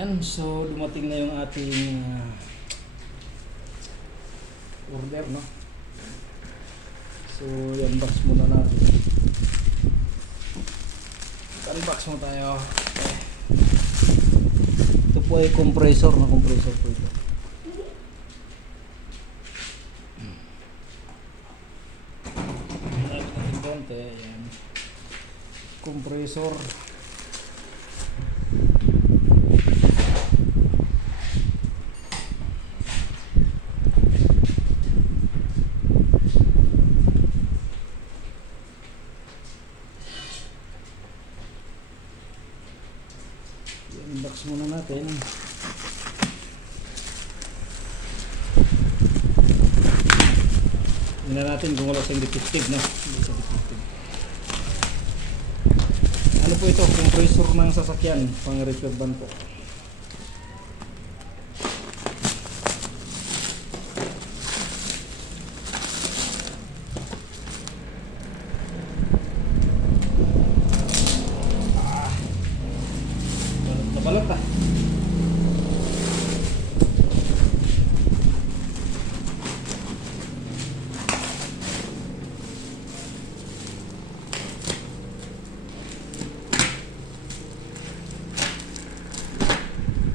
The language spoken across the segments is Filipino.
Ayan, so dumating na yung ating order, no? So, i-unbox muna natin. Unbox mo tayo. Okay. Ito po ay compressor, na compressor po ito. Ayan. Compressor. I-unbox muna natin. Tingnan natin kung wala siyang defective, no? Hindi siya defective. Ano po ito? Compressor ng sasakyan, pang repair van po. Balot na balot ah.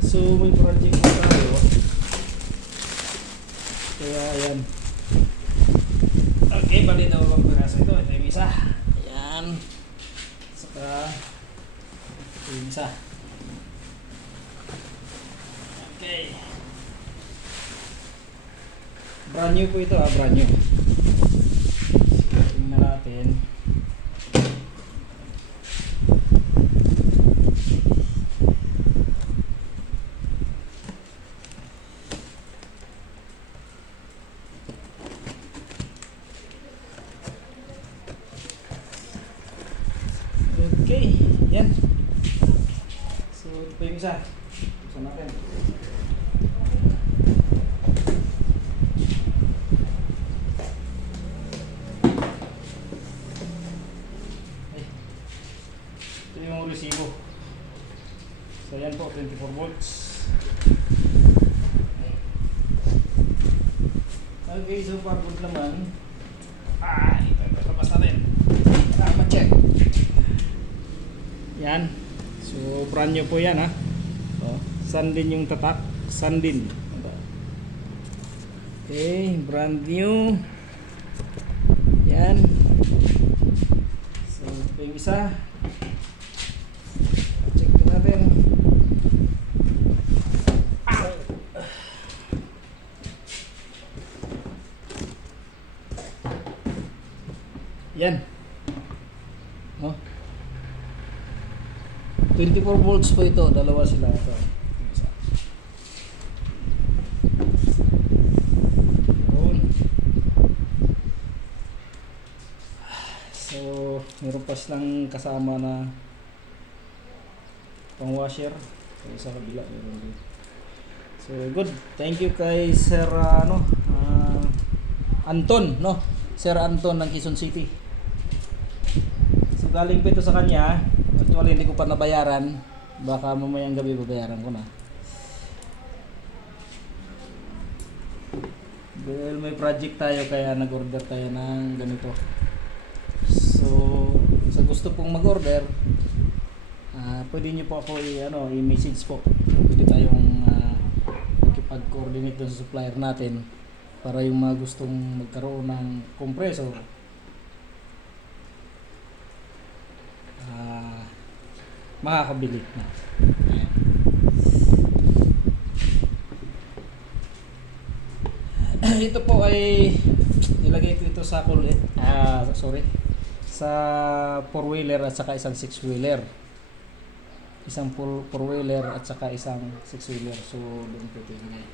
So may project na tayo. Kaya ayan. Okay, bali daw ang piraso ito. Ito yung isa. Ayan. Saka ito yung isa. Okay. Brand new po ito, brand new. Tingnan natin. Okay, yan. So, ito pa yung isa. Buksan natin. Ay. Ito yung resibo. So, yan po, 24 volts. Okay, so far good naman. Ito, labas natin. Para ma-check. Yan. So, brand new po yan, ha. So, Sandin yung tatak. Sandin. Okay, brand new. Yan. So, ito yung isa. Check natin. Yan. Oh. 24 volts po ito, dalawa sila ito. So, meron pa silang kasama na pang washer. So, sa kabila meron din. So, good. Thank you kay Sir Anton, no? Sir Anton ng Quezon City. So, galing pa ito sa kanya. Actually, hindi ko pa nabayaran. Baka mamayang gabi babayaran ko na. Well, may project tayo kaya nag-order tayo ng ganito. So, sa gusto pong mag-order, pwede nyo po ako i-message po. Pwede tayong makipag-coordinate dun sa supplier natin para yung mga gustong magkaroon ng compressor makakabili na. Ito po ay nilagay ko ito sa sa 4-wheeler at saka isang 6-wheeler. Isang 4-wheeler at saka isang 6-wheeler. So, doon po ito ilagay.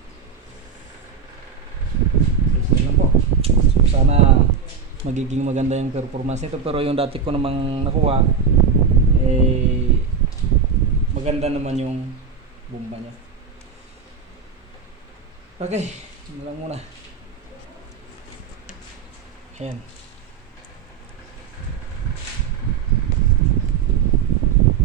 So, lang po. So, sana magiging maganda yung performance nito. Pero yung dati ko namang nakuha, maganda naman yung bomba niya. Okay, yun lang muna. Ayan.